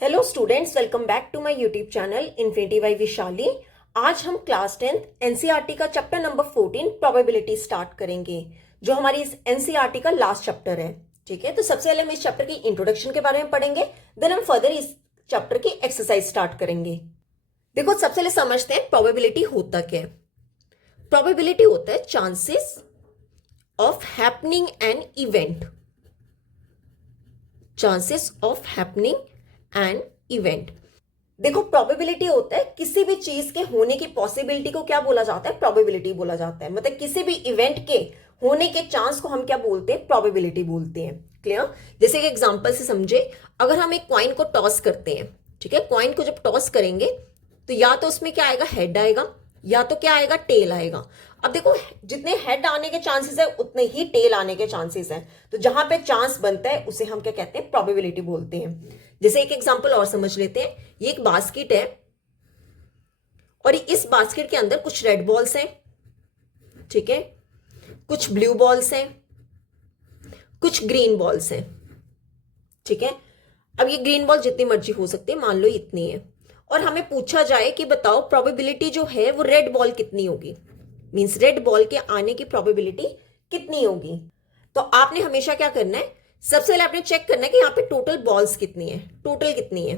Hello students, welcome back to my YouTube channel infinity by Vishali. आज हम class 10th NCERT का chapter number 14 probability start करेंगे, जो हमारी इस एनसीईआरटी का लास्ट चैप्टर है। ठीक है, तो सबसे पहले हम इस चैप्टर की इंट्रोडक्शन के बारे में पढ़ेंगे, देन हम फर्दर इस चैप्टर की एक्सरसाइज स्टार्ट करेंगे। देखो, सबसे पहले समझते हैं प्रोबेबिलिटी होता क्या है। प्रोबेबिलिटी होता है chances of happening an event, chances of happening an event. देखो, प्रोबेबिलिटी होता है किसी भी चीज के होने की पॉसिबिलिटी को क्या बोला जाता है, प्रोबेबिलिटी बोला जाता है। मतलब किसी भी इवेंट के होने के चांस को हम क्या बोलते हैं, प्रोबेबिलिटी बोलते हैं। क्लियर? जैसे एक एग्जांपल से समझे, अगर हम एक कॉइन को टॉस करते हैं, ठीक है, कॉइन को जब टॉस करेंगे तो या तो उसमें क्या आएगा, हेड आएगा, या तो क्या आएगा, टेल आएगा। अब देखो, जितने हेड आने के चांसेस है उतने ही टेल आने के चांसेस हैं। तो जहां पे चांस बनता है उसे हम क्या कहते हैं, प्रोबेबिलिटी बोलते हैं। जैसे एक एग्जांपल और समझ लेते हैं। ये एक बास्केट है और इस बास्केट के अंदर कुछ रेड बॉल्स हैं, ठीक है, कुछ ब्लू बॉल्स हैं, कुछ ग्रीन बॉल्स हैं। ठीक है, अब ये ग्रीन बॉल जितनी मर्जी हो सकती है, मान लो इतनी है, और हमें पूछा जाए कि बताओ प्रोबेबिलिटी जो है वो रेड बॉल कितनी होगी, मींस रेड बॉल के आने की प्रोबेबिलिटी कितनी होगी। तो आपने हमेशा क्या करना है, सबसे पहले आपने चेक करना है कि यहाँ पे टोटल बॉल्स कितनी है, टोटल कितनी है,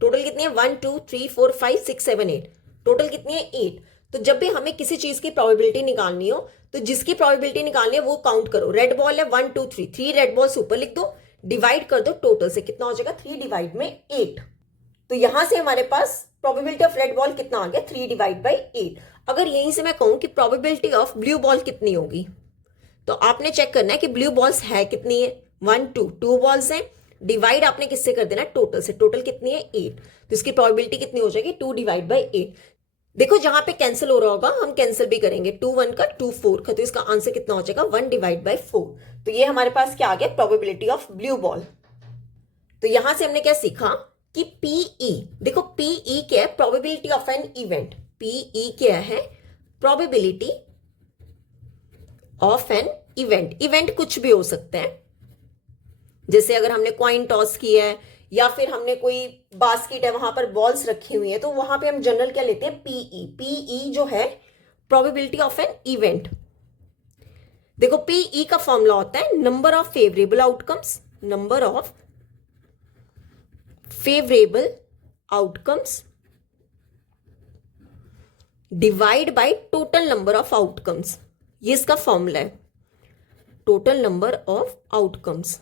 टोटल कितनी है, 1 2 3 4 5 6 7 8, टोटल कितनी है, 8। तो जब भी हमें किसी चीज की प्रोबेबिलिटी निकालनी हो तो जिसकी प्रोबेबिलिटी निकालनी है वो काउंट करो। रेड बॉल है 1 2 3, 3 रेड बॉल्स ऊपर लिख दो, डिवाइड कर दो टोटल से, कितना हो जाएगा, 3 डिवाइड में 8। तो यहां से हमारे पास प्रोबेबिलिटी ऑफ रेड बॉल कितना आ गया, 3 डिवाइड बाई 8। अगर यहीं से मैं कहूं कि प्रोबेबिलिटी ऑफ ब्लू बॉल कितनी होगी, तो आपने चेक करना है कि ब्लू बॉल्स है कितनी है, 1 2, 2 बॉल्स हैं, डिवाइड आपने किससे कर देना है, टोटल से। टोटल कितनी है, 8। तो इसकी प्रोबेबिलिटी कितनी हो जाएगी, 2 डिवाइड बाई 8। देखो, जहां पे कैंसिल हो रहा होगा हम कैंसिल भी करेंगे, 2 1 का 2 4 का, तो इसका आंसर कितना हो जाएगा, 1 डिवाइड बाई 4। तो ये हमारे पास क्या आ गया, प्रोबेबिलिटी ऑफ ब्लू बॉल। तो यहां से हमने क्या सीखा कि पीई, देखो पीई क्या है, probability of an event. PE क्या है, probability of an event. Event कुछ भी हो सकता है, जैसे अगर हमने कॉइन टॉस किया है या फिर हमने कोई बास्केट है वहां पर बॉल्स रखी हुई है, तो वहां पे हम जनरल क्या लेते हैं, पीई। पीई जो है प्रोबेबिलिटी ऑफ एन इवेंट। देखो, पीई का फॉर्मूला होता है number of favourable outcomes, number of favourable outcomes divide by total number of outcomes. ये इसका फॉर्मूला है, टोटल नंबर ऑफ आउटकम्स।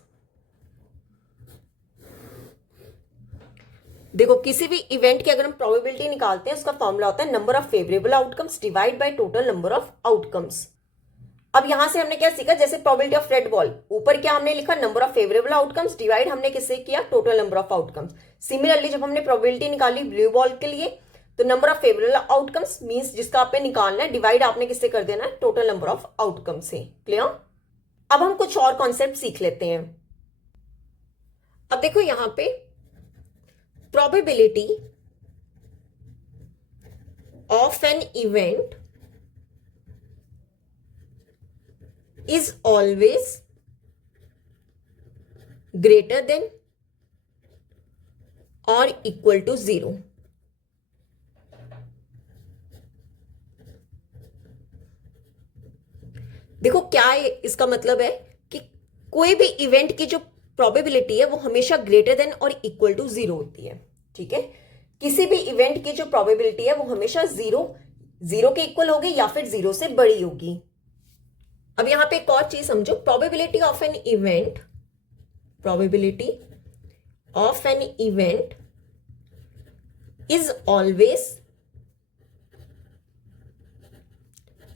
देखो, किसी भी इवेंट की अगर हम प्रोबेबिलिटी निकालते हैं उसका फॉर्मूला होता है number of favourable outcomes divide by total number of outcomes. अब यहां से हमने क्या सीखा, जैसे प्रोबेबिलिटी ऑफ रेड बॉल, ऊपर क्या हमने लिखा, number of favourable outcomes divide हमने किससे किया, total number of outcomes. Similarly जब हमने प्रोबेबिलिटी निकाली ब्लू बॉल के लिए, तो number of favourable outcomes means जिसका आपने निकालना है, डिवाइड आपने किससे कर देना है, टोटल नंबर ऑफ आउटकम से। क्लियर? अब हम कुछ और कॉन्सेप्ट सीख लेते हैं। अब देखो, यहां पे probability of an event is always greater than or equal to 0। देखो, क्या इसका मतलब है कि कोई भी इवेंट की जो प्रोबेबिलिटी है वो हमेशा ग्रेटर देन और इक्वल टू 0 होती है। ठीक है, किसी भी इवेंट की जो प्रोबेबिलिटी है वो हमेशा 0 के इक्वल होगी या फिर 0 से बड़ी होगी। अब यहां पे एक और चीज समझो, probability of an event, probability of an event is always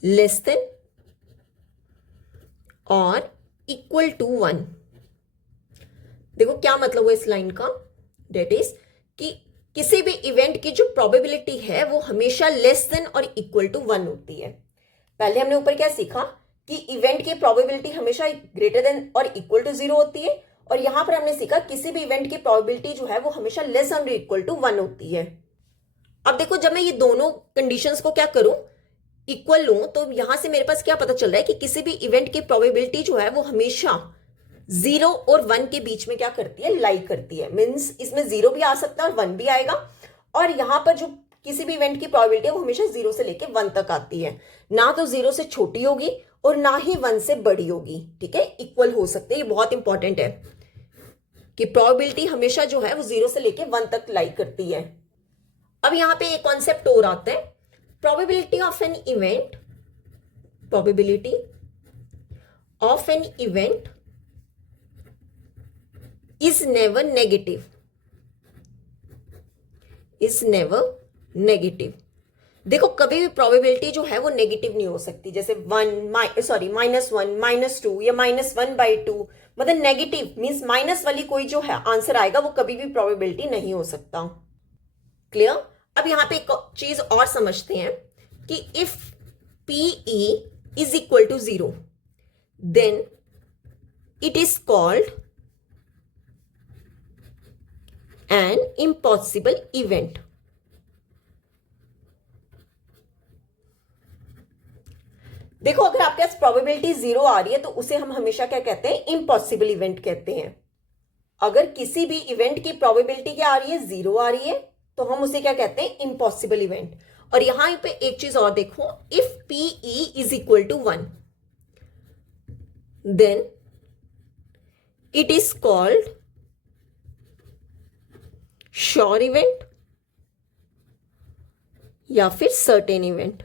less than और इक्वल टू 1। देखो, क्या मतलब हुआ इस लाइन का, डेट इज कि किसी भी इवेंट की जो प्रोबेबिलिटी है वो हमेशा लेस देन और इक्वल टू 1 होती है। पहले हमने ऊपर क्या सीखा कि इवेंट की प्रोबेबिलिटी हमेशा ग्रेटर देन और इक्वल टू 0 होती है, और यहां पर हमने सीखा किसी भी इवेंट की प्रोबेबिलिटी जो है वो हमेशा लेस देन और इक्वल टू 1 होती है। अब देखो, जब मैं ये दोनों कंडीशंस को क्या करूं, इक्वल लूं, तो यहां से मेरे पास क्या पता चल रहा है कि किसी भी इवेंट की प्रोबेबिलिटी जो है वो हमेशा 0 और 1 के बीच में क्या करती है, लाई करती है। मीन्स इसमें 0 भी आ सकता है और 1 भी आएगा, और यहां पर जो किसी भी इवेंट की प्रोबेबिलिटी है वो हमेशा 0 से लेके 1 तक आती है। ना तो 0 से छोटी होगी और ना ही 1 से बड़ी होगी, ठीक है, इक्वल हो सकते हैं। ये बहुत इंपॉर्टेंट है कि प्रोबेबिलिटी हमेशा जो है वो 0 से लेके 1 तक लाई करती है। अब यहां पे एक कॉन्सेप्ट और आता है, probability of an event, probability of an event is never negative, is never negative। देखो कभी भी प्रोबेबिलिटी जो है वो नेगेटिव नहीं हो सकती, जैसे -1, -2 या -1/2, मतलब नेगेटिव मींस माइनस वाली कोई जो है आंसर आएगा वो कभी भी प्रोबेबिलिटी नहीं हो सकता। क्लियर। अब यहां पे एक चीज और समझते हैं कि if PE is equal to 0 then it is called an impossible event। देखो अगर आपके पास प्रोबेबिलिटी 0 आ रही है तो उसे हम हमेशा क्या कहते हैं, इम्पॉसिबल इवेंट कहते हैं। अगर किसी भी इवेंट की प्रोबेबिलिटी क्या आ रही है, 0 आ रही है, तो हम उसे क्या कहते हैं, इम्पॉसिबल इवेंट। और यहां पे एक चीज और देखो, if PE is equal to 1 then it is called sure event या फिर सर्टेन इवेंट।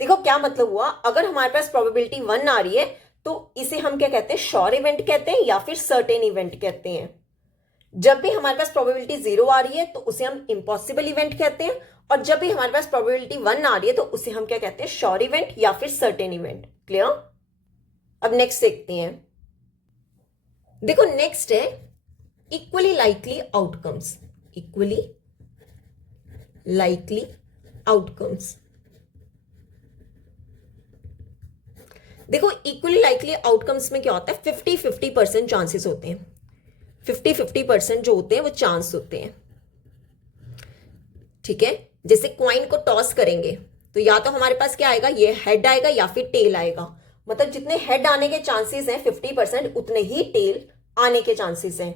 देखो क्या मतलब हुआ, अगर हमारे पास प्रोबेबिलिटी 1 आ रही है तो इसे हम क्या कहते हैं, श्योर इवेंट कहते हैं या फिर सर्टेन इवेंट कहते हैं। जब भी हमारे पास प्रोबेबिलिटी 0 आ रही है तो उसे हम इम्पॉसिबल इवेंट कहते हैं, और जब भी हमारे पास प्रोबेबिलिटी 1 आ रही है तो उसे हम क्या कहते हैं, श्योर इवेंट या फिर सर्टेन इवेंट। क्लियर। अब नेक्स्ट देखते हैं। देखो नेक्स्ट है equally likely outcomes, equally likely outcomes. देखो इक्वली लाइकली आउटकम्स में क्या होता है, 50-50% चांसेस होते हैं। 50-50% जो होते हैं वो चांस होते हैं, ठीक है। जैसे क्वाइन को टॉस करेंगे तो या तो हमारे पास क्या आएगा, ये हेड आएगा या फिर टेल आएगा। मतलब जितने हेड आने के चांसेस हैं 50%, उतने ही टेल आने के चांसेस हैं।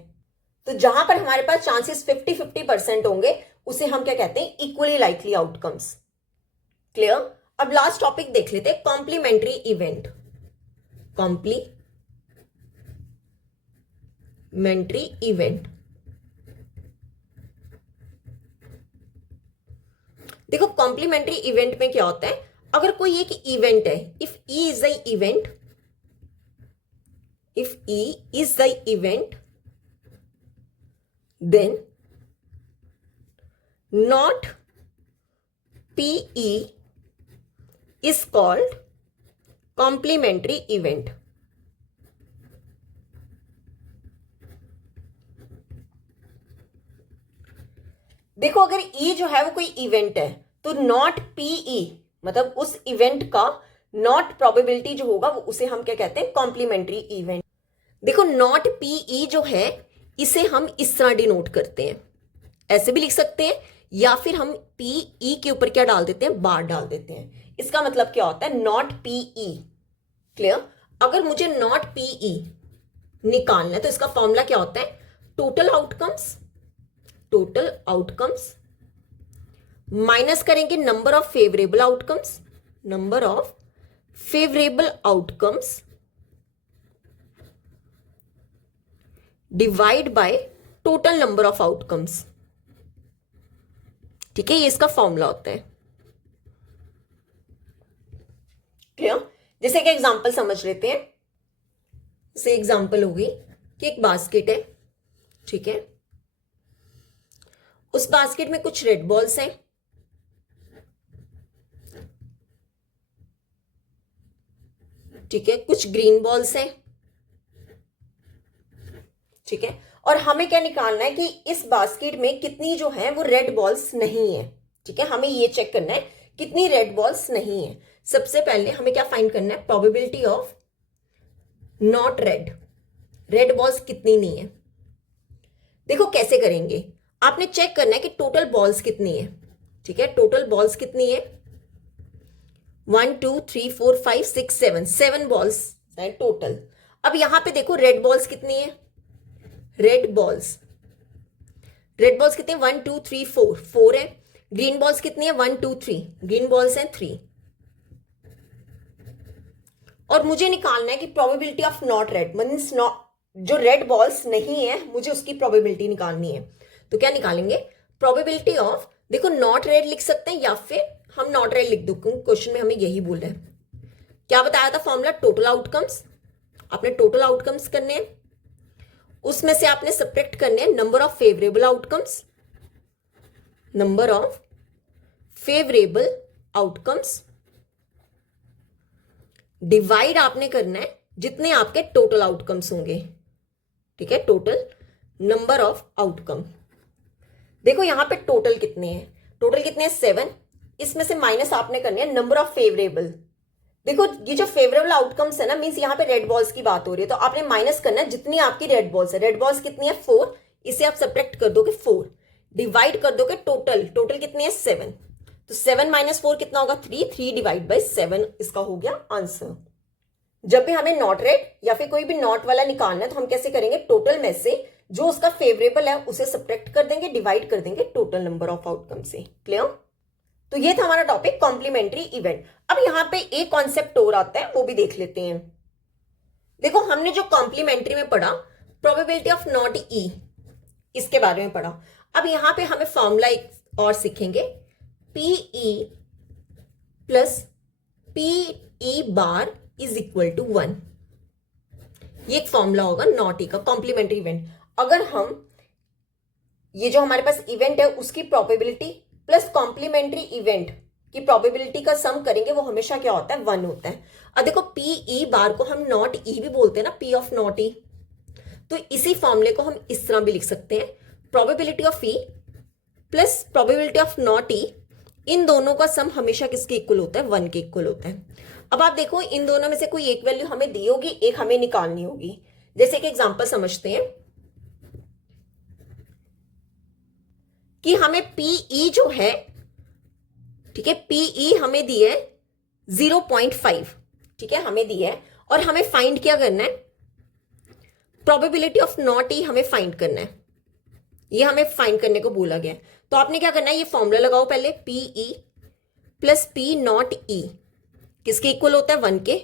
तो जहां पर हमारे पास चांसेस 50-50% होंगे उसे हम क्या कहते हैं, इक्वली लाइकली आउटकम्स। क्लियर। अब लास्ट टॉपिक देख लेते हैं, कॉम्प्लीमेंट्री इवेंट, कॉम्प्लीमेंट्री इवेंट। देखो कॉम्प्लीमेंट्री इवेंट में क्या होता है, अगर कोई एक इवेंट है, if E is the event, if E is the event then not PE is called complementary event। देखो अगर E जो है वो कोई इवेंट है तो नॉट PE मतलब उस इवेंट का नॉट प्रोबेबिलिटी जो होगा वो उसे हम क्या कहते हैं, कॉम्प्लीमेंट्री इवेंट। देखो नॉट PE जो है इसे हम इस तरह डिनोट करते हैं, ऐसे भी लिख सकते हैं, या फिर हम PE के ऊपर क्या डाल देते हैं, बार डाल देते हैं। इसका मतलब क्या होता है, नॉट PE। क्लियर। अगर मुझे नॉट PE निकालना है तो इसका फॉर्मूला क्या होता है, total outcomes, total outcomes minus करेंगे number of favourable outcomes, number of favourable outcomes divide by total number of outcomes. ठीक है, ये इसका फॉर्मूला होता है। क्लियर। जैसे कि एग्जांपल समझ लेते हैं। जैसे एग्जांपल होगी कि एक बास्केट है, ठीक है, उस बास्केट में कुछ रेड बॉल्स हैं, ठीक है, कुछ ग्रीन बॉल्स हैं, ठीक है, और हमें क्या निकालना है कि इस बास्केट में कितनी जो है वो रेड बॉल्स नहीं है। ठीक है, हमें ये चेक करना है कितनी रेड बॉल्स नहीं है। सबसे पहले हमें क्या फाइंड करना है, probability of not red, red balls कितनी नहीं है। देखो कैसे करेंगे, आपने चेक करना है कि टोटल बॉल्स कितनी है। ठीक है, टोटल बॉल्स कितनी है, 1 2 3 4 5 6 7 7 बॉल्स हैं टोटल। अब यहां पे देखो रेड बॉल्स कितनी है, रेड बॉल्स कितनी है 1 2 3 4 है। ग्रीन बॉल्स कितनी है 1 2 3, ग्रीन बॉल्स हैं 3। और मुझे निकालना है कि probability of not red, means जो रेड बॉल्स नहीं है मुझे उसकी प्रोबेबिलिटी निकालनी है। तो क्या निकालेंगे, प्रोबेबिलिटी ऑफ, देखो नॉट रेड लिख सकते हैं या फिर हम नॉट रेड लिख दो, क्वेश्चन में हमें यही बोल रहे हैं। क्या बताया था फॉर्मूला, टोटल आउटकम्स। आपने टोटल आउटकम्स करने हैं, उसमें से आपने सब्ट्रैक्ट करने हैं number of favourable outcomes, number of favourable outcomes divide आपने करना है जितने आपके टोटल आउटकम्स होंगे। ठीक है, टोटल नंबर ऑफ आउटकम। देखो यहां पे टोटल कितने हैं, टोटल कितने हैं 7। इसमें से माइनस आपने करने हैं नंबर ऑफ फेवरेबल। देखो ये जो फेवरेबल आउटकम्स है ना, मींस यहाँ पे रेड बॉल्स की बात हो रही है, तो आपने माइनस करना है जितनी आपकी रेड बॉल्स है। रेड बॉल्स कितनी है 4, इसे आप सब्ट्रैक्ट कर दोगे 4, डिवाइड कर दोगे टोटल, टोटल कितनी है 7। तो 7 - 4 कितना होगा 3, 3 डिवाइड बाई 7 इसका हो गया आंसर। जब भी हमें नॉट रेड या फिर कोई भी नॉट वाला निकालना है तो हम कैसे करेंगे, टोटल में से जो उसका फेवरेबल है उसे सब्ट्रैक्ट कर देंगे, डिवाइड कर देंगे टोटल नंबर ऑफ आउटकम से। क्लियर। तो ये था हमारा टॉपिक कॉम्प्लीमेंट्री इवेंट। अब यहां पे एक कॉन्सेप्ट और आता है, वो भी देख लेते हैं। देखो हमने जो कॉम्प्लीमेंट्री में पढ़ा प्रोबेबिलिटी ऑफ नॉट ई, इसके बारे में पढ़ा। अब यहां पे हमें फॉर्मूला एक और सीखेंगे, PE plus PE bar is equal to 1। ये एक फॉर्मूला होगा नॉट ई का, कॉम्प्लीमेंट्री इवेंट। अगर हम ये जो हमारे पास इवेंट है उसकी प्रोबेबिलिटी प्लस कॉम्प्लीमेंट्री इवेंट की प्रोबेबिलिटी का सम करेंगे, वो हमेशा क्या होता है 1 होता है। अब देखो पीई बार को हम नॉट ई भी बोलते हैं ना, पी ऑफ नॉट ई। तो इसी फॉर्मूले को हम इस तरह भी लिख सकते हैं, probability of E plus probability of not E, इन दोनों का सम हमेशा किसके इक्वल होता है 1 के इक्वल होता है। अब आप देखो इन दोनों में से कोई एक वैल्यू हमें दी होगी, एक हमें निकालनी होगी। जैसे एक एग्जांपल समझते हैं कि हमें पीई जो है, ठीक है, पीई हमें दी है 0.5, ठीक है, हमें दी है, और हमें फाइंड क्या करना है, प्रोबेबिलिटी ऑफ नॉट ई हमें फाइंड करना है। ये हमें फाइंड करने को बोला गया है। तो आपने क्या करना है, ये फॉर्मूला लगाओ पहले, पीई प्लस पी नॉट ई किसके इक्वल होता है 1 के।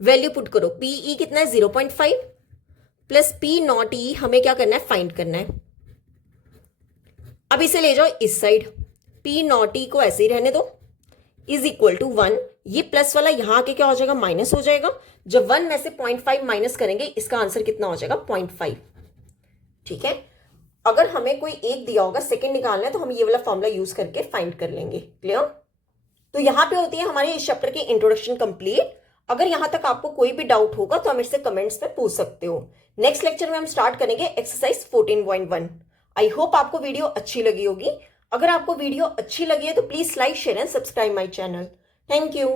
वैल्यू पुट करो, पीई कितना है 0.5 प्लस पी नॉट ई हमें क्या करना है, फाइंड करना है। अब इसे ले जाओ इस साइड, पी नॉट ई को ऐसे ही रहने दो, इज इक्वल टू 1। ये प्लस वाला यहां आके क्या हो जाएगा, माइनस हो जाएगा। जब 1 में से 0.5 माइनस करेंगे इसका आंसर कितना हो जाएगा 0.5। ठीक है, अगर हमें कोई एक दिया होगा सेकंड निकालना है तो हम ये वाला फॉर्मूला यूज करके फाइंड कर लेंगे। क्लियर। तो यहां पे होती है हमारे इस चैप्टर की इंट्रोडक्शन कंप्लीट। अगर यहां तक आपको कोई भी डाउट होगा तो हम इससे कमेंट्स में पूछ सकते हो। नेक्स्ट लेक्चर में हम स्टार्ट करेंगे एक्सरसाइज 14.1। आई होप आपको वीडियो अच्छी लगी होगी। अगर आपको वीडियो अच्छी लगी है तो please like share and subscribe my channel. Thank you.